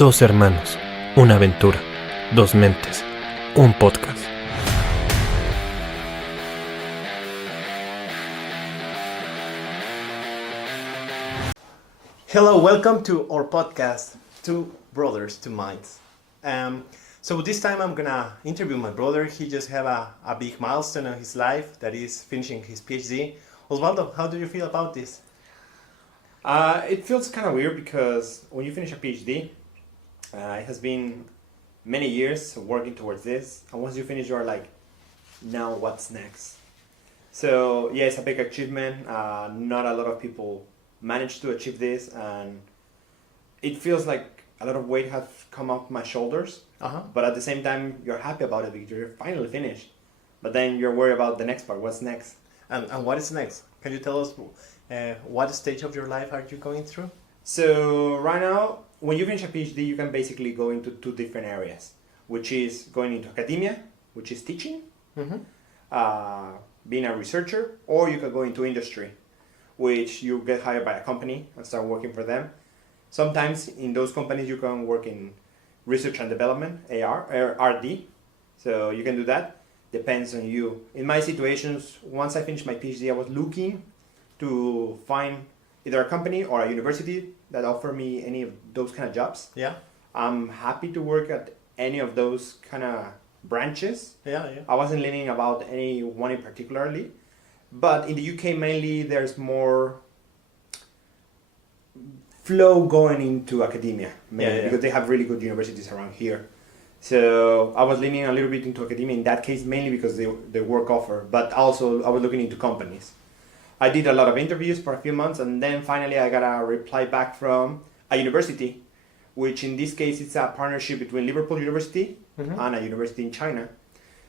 Dos hermanos, una aventura, dos mentes, un podcast. Hello, welcome to our podcast, Two Brothers, Two Minds. So this time I'm gonna interview my brother. He just have a big milestone in his life, that is finishing his PhD. Osvaldo, how do you feel about this? It feels kind of weird because when you finish a PhD, it has been many years working towards this, and once you finish, you're like, now what's next? So yeah, it's a big achievement. Not a lot of people manage to achieve this, and it feels like a lot of weight has come off my shoulders. But at the same time, you're happy about it because you're finally finished. But then you're worried about the next part. What's next? And what is next? Can you tell us what stage of your life are you going through? So right now, when you finish a PhD, you can basically go into two different areas, which is going into academia, which is teaching, being a researcher, or you can go into industry, which you get hired by a company and start working for them. Sometimes in those companies you can work in research and development, AR, or RD, so you can do that. Depends on you. In my situations, once I finished my PhD, I was looking to find either a company or a university that offer me any of those kind of jobs. Yeah. I'm happy to work at any of those kind of branches. Yeah. I wasn't leaning about any one in particularly, but in the UK mainly there's more flow going into academia, mainly because they have really good universities around here. So I was leaning a little bit into academia in that case, mainly because the work offer, but also I was looking into companies. I did a lot of interviews for a few months, and then finally I got a reply back from a university, which in this case it's a partnership between Liverpool University and a university in China.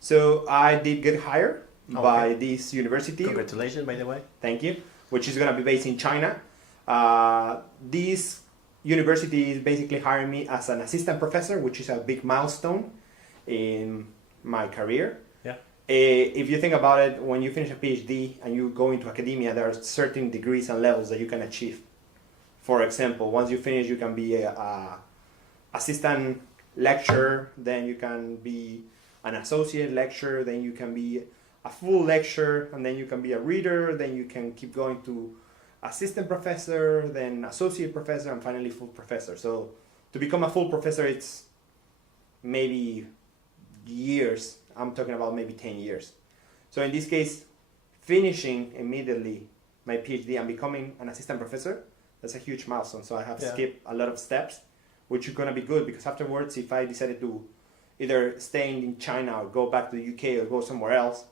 So I did get hired by this university. Congratulations, by the way. Thank you. Which is going to be based in China. This university is basically hiring me as an assistant professor, which is a big milestone in my career. If you think about it, when you finish a PhD and you go into academia, there are certain degrees and levels that you can achieve. For example, once you finish, you can be a assistant lecturer, then you can be an associate lecturer, then you can be a full lecturer, and then you can be a reader, then you can keep going to assistant professor, then associate professor, and finally full professor. So to become a full professor, it's maybe years. I'm talking about maybe 10 years. So in this case, finishing immediately my PhD and becoming an assistant professor, that's a huge milestone. So I have skipped a lot of steps, which is going to be good because afterwards, if I decided to either stay in China or go back to the UK or go somewhere else,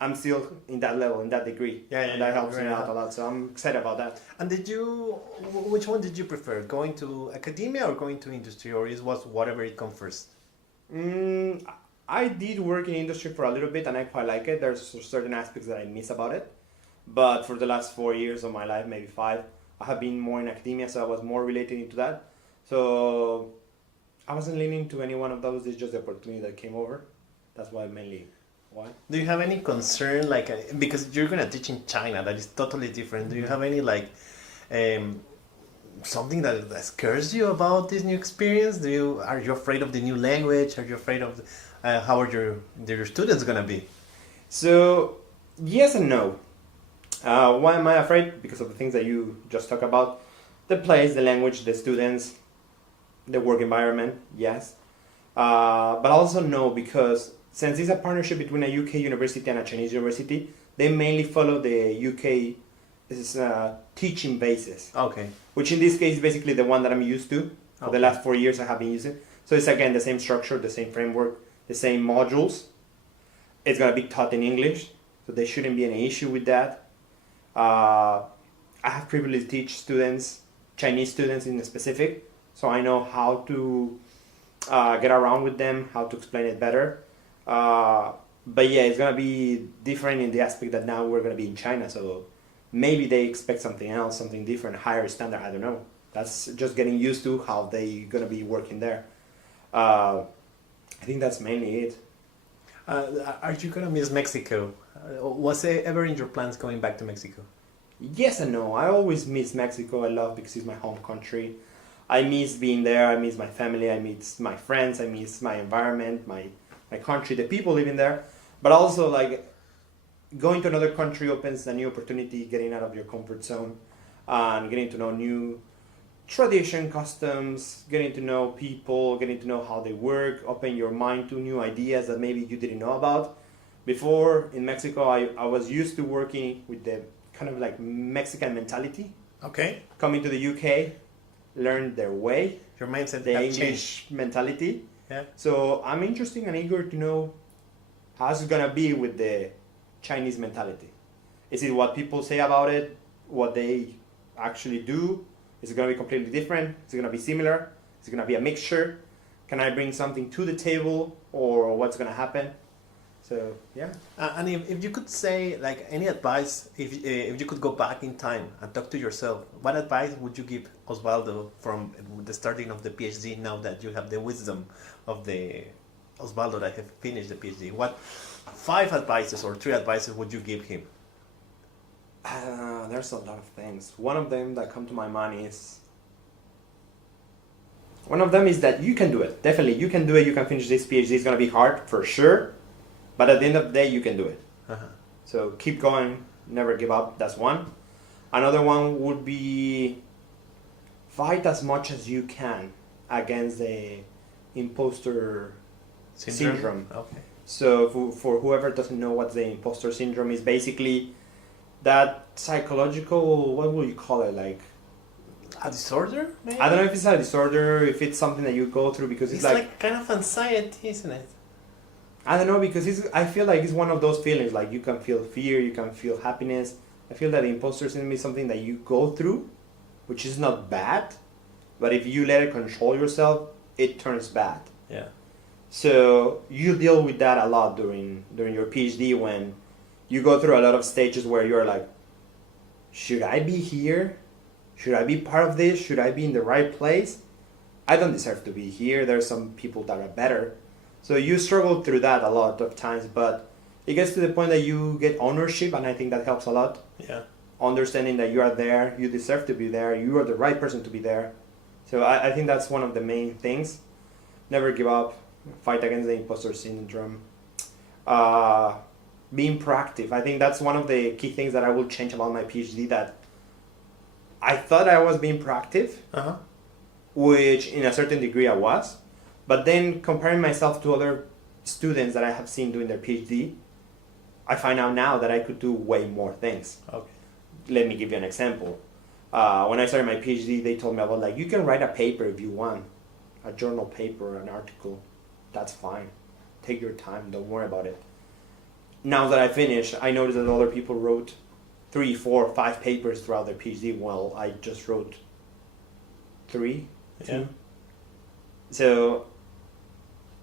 I'm still in that level, in that degree. And that helps me out a lot. So I'm excited about that. And which one did you prefer? Going to academia or going to industry, or was whatever it comes first? I did work in industry for a little bit and I quite like it. There's certain aspects that I miss about it. But for the last 4 years of my life, maybe 5, I have been more in academia, so I was more related into that. So I wasn't leaning to any one of those. It's just the opportunity that came over. That's why mainly. Why? Do you have any concern, because you're going to teach in China, that is totally different. Do you have any, something that scares you about this new experience? Are you afraid of the new language? Are you afraid of how are your students going to be? So, yes and no. Why am I afraid? Because of the things that you just talked about. The place, the language, the students, the work environment, yes. But also no, because since it's a partnership between a UK university and a Chinese university, they mainly follow the UK teaching basis. Okay. Which in this case is basically the one that I'm used to. For the last 4 years I have been using. So it's again the same structure, the same framework, the same modules. It's going to be taught in English, so there shouldn't be any issue with that. I have privilege to teach students, Chinese students in specific, so I know how to get around with them, how to explain it better. But yeah, it's going to be different in the aspect that now we're going to be in China, so maybe they expect something else, something different, higher standard, I don't know. That's just getting used to how they're going to be working there. I think that's mainly it. Are you going to miss Mexico? Was it ever in your plans going back to Mexico? Yes and no. I always miss Mexico. I love because it's my home country. I miss being there. I miss my family. I miss my friends. I miss my environment, my country, the people living there. But also, like, going to another country opens a new opportunity, getting out of your comfort zone, and getting to know new tradition, customs, getting to know people, getting to know how they work, open your mind to new ideas that maybe you didn't know about. Before, in Mexico, I was used to working with the kind of like Mexican mentality. Okay. Coming to the UK, learn their way. Your mindset the have English changed. mentality. Yeah. So I'm interested and eager to know how it's gonna be with the Chinese mentality. Is it what people say about it? What they actually do? Is it gonna be completely different? Is it gonna be similar? Is it gonna be a mixture? Can I bring something to the table, or what's gonna happen? So yeah. And if you could say like any advice, if you could go back in time and talk to yourself, what advice would you give Osvaldo from the starting of the PhD? Now that you have the wisdom of the Osvaldo that have finished the PhD, what 5 advices or 3 advices would you give him? There's a lot of things. One of them that come to my mind is that you can do it. Definitely, you can do it. You can finish this PhD. It's gonna be hard for sure. But at the end of the day, you can do it. Uh-huh. So keep going, never give up. That's one. Another one would be fight as much as you can against the imposter syndrome. Okay. So for whoever doesn't know what the imposter syndrome is, basically that psychological, what would you call it? Like A disorder, maybe? I don't know if it's a disorder, if it's something that you go through because It's like kind of anxiety, isn't it? I don't know, because I feel like it's one of those feelings, like you can feel fear, you can feel happiness. I feel that the imposter syndrome is something that you go through, which is not bad, but if you let it control yourself, it turns bad. Yeah. So you deal with that a lot during your PhD, when you go through a lot of stages where you're like, should I be here? Should I be part of this? Should I be in the right place? I don't deserve to be here. There are some people that are better. So you struggle through that a lot of times, but it gets to the point that you get ownership, and I think that helps a lot. Yeah. Understanding that you are there, you deserve to be there, you are the right person to be there. So I think that's one of the main things. Never give up, fight against the imposter syndrome. Being proactive. I think that's one of the key things that I will change about my PhD, that I thought I was being proactive, which in a certain degree I was. But then comparing myself to other students that I have seen doing their PhD, I find out now that I could do way more things. Okay. Let me give you an example. When I started my PhD, they told me about, like, you can write a paper if you want, a journal paper, an article. That's fine. Take your time. Don't worry about it. Now that I finished, I noticed that other people wrote 3, 4, 5 papers throughout their PhD. Well, I just wrote 3, 2. Yeah. So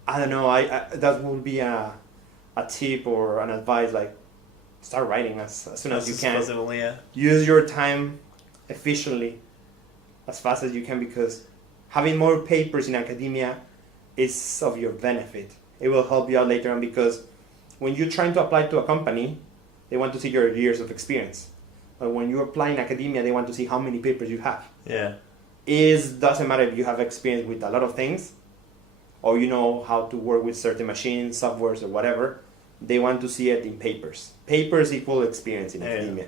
I don't know. I that would be a tip or an advice, like start writing as soon as you can. Possible, yeah. Use your time efficiently, as fast as you can, because having more papers in academia is of your benefit. It will help you out later on, because when you're trying to apply to a company, they want to see your years of experience. But when you apply in academia, they want to see how many papers you have. Yeah. It doesn't matter if you have experience with a lot of things, or you know how to work with certain machines, softwares, or whatever. They want to see it in papers. Papers equal experience in academia.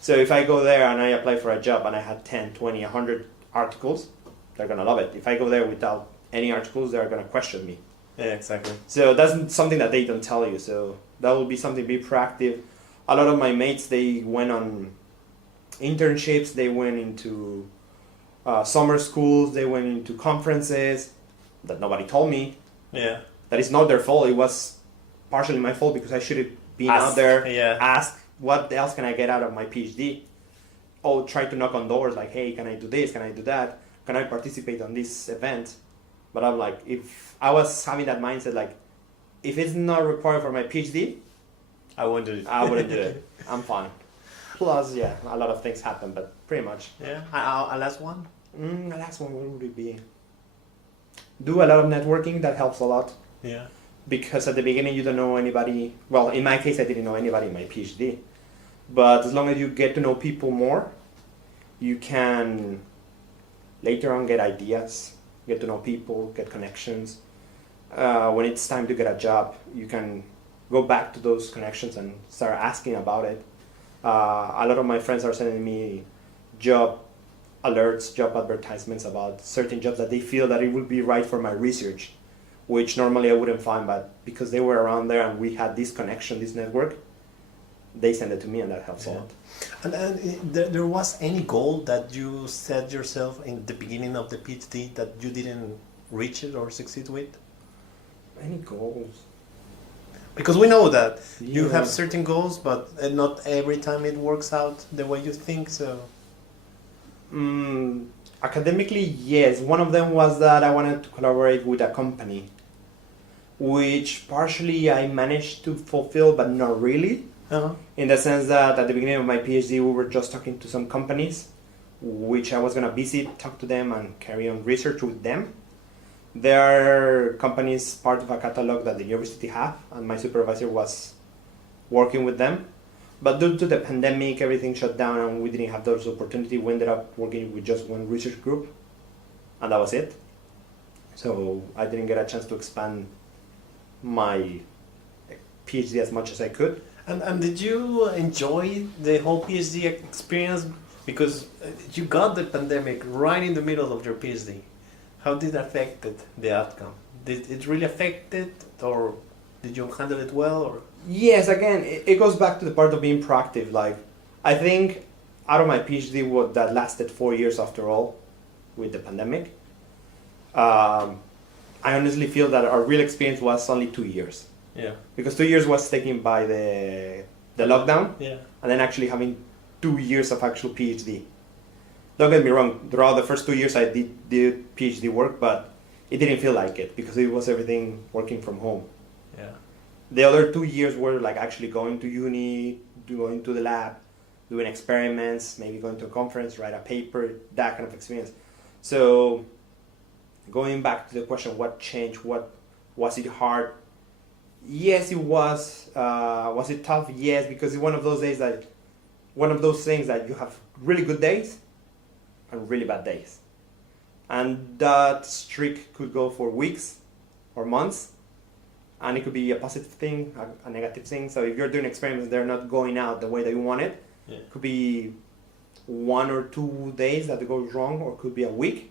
So if I go there and I apply for a job and I have 10, 20, 100 articles, they're going to love it. If I go there without any articles, they're going to question me. Yeah, exactly. So that's something that they don't tell you. So that will be something, be proactive. A lot of my mates, they went on internships, they went into summer schools, they went into conferences that nobody told me. Yeah. That is not their fault. It was partially my fault, because I should have been out there, ask what else can I get out of my PhD, or try to knock on doors like, hey, can I do this? Can I do that? Can I participate on this event? But I'm like, if I was having that mindset, like, if it's not required for my PhD, I wouldn't do it. I wouldn't do it. I'm fine. Plus, yeah, a lot of things happen, but pretty much. Yeah. A last one? The last one, what would it be? Do a lot of networking. That helps a lot. Yeah. Because at the beginning you don't know anybody. Well, in my case, I didn't know anybody in my PhD. But as long as you get to know people more, you can later on get ideas, get to know people, get connections. When it's time to get a job, you can go back to those connections and start asking about it. A lot of my friends are sending me job alerts, job advertisements about certain jobs that they feel that it would be right for my research, which normally I wouldn't find, but because they were around there and we had this connection, this network, they send it to me, and that helps a lot. And there was any goal that you set yourself in the beginning of the PhD that you didn't reach it or succeed with? Any goals? Because we know that you have certain goals, but not every time it works out the way you think, so... Academically, yes. One of them was that I wanted to collaborate with a company, which partially I managed to fulfill, but not really. In the sense that at the beginning of my PhD, we were just talking to some companies, which I was going to visit, talk to them, and carry on research with them. There are companies part of a catalog that the university have, and my supervisor was working with them. But due to the pandemic, everything shut down and we didn't have those opportunities. We ended up working with just one research group, and that was it. So I didn't get a chance to expand my PhD as much as I could. And did you enjoy the whole PhD experience? Because you got the pandemic right in the middle of your PhD. How did it affect the outcome? Did it really affect it, or did you handle it well? Or yes, again, it goes back to the part of being proactive. Like, I think out of my PhD that lasted 4 years after all, with the pandemic, I honestly feel that our real experience was only 2 years. Yeah. Because 2 years was taken by the lockdown. Yeah. And then actually having 2 years of actual PhD. Don't get me wrong, throughout the first 2 years I did PhD work, but it didn't feel like it because it was everything working from home. Yeah. The other 2 years were like actually going to uni, going to the lab, doing experiments, maybe going to a conference, write a paper, that kind of experience. So going back to the question, what changed? What was it hard? Yes, it was. Was it tough? Yes, because it's one of those things that you have really good days and really bad days, and that streak could go for weeks or months, and it could be a positive thing, a negative thing. So if you're doing experiments, they're not going out the way that you want it. Yeah. It could be 1 or 2 days that it goes wrong, or it could be a week,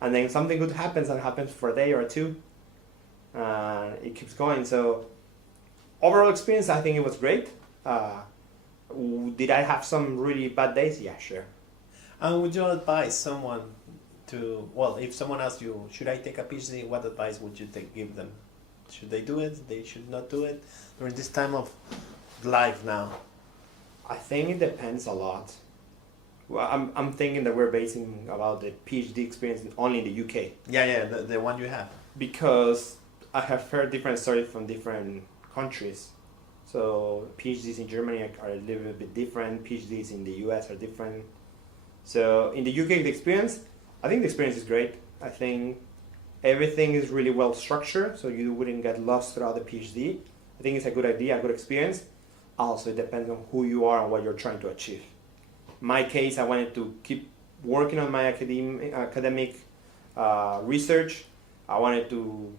and then something good happens and happens for a day or two. It keeps going. So overall experience, I think it was great. Did I have some really bad days? Yeah, sure. And would you advise someone to, well, if someone asks you, should I take a PhD, what advice would you give them? Should they do it? They should not do it during this time of life now? I think it depends a lot. Well, I'm thinking that we're basing about the PhD experience only in the UK. Yeah, the one you have. Because I have heard different stories from different countries. So PhDs in Germany are a little bit different. PhDs in the US are different. So in the UK, I think the experience is great. I think everything is really well structured, so you wouldn't get lost throughout the PhD. I think it's a good idea, a good experience. Also, it depends on who you are and what you're trying to achieve. In my case, I wanted to keep working on my academic research. I wanted to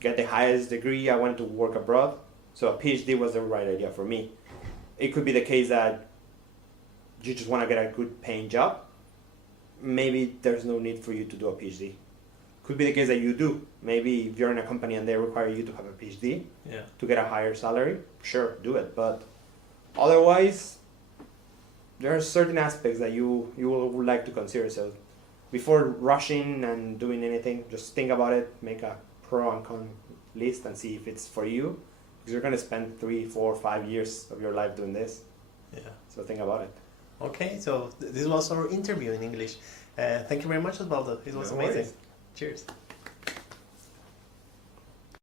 get the highest degree. I wanted to work abroad. So a PhD was the right idea for me. It could be the case that you just want to get a good paying job. Maybe there's no need for you to do a PhD. Could be the case that you do. Maybe if you're in a company and they require you to have a PhD to get a higher salary, sure, do it. But otherwise, there are certain aspects that you would like to consider. So before rushing and doing anything, just think about it, make a pro and con list and see if it's for you. Because you're going to spend 3, 4, 5 years of your life doing this. Yeah. So think about it. Okay, so this was our interview in English. Thank you very much, Osvaldo. It was amazing. Worries. Cheers.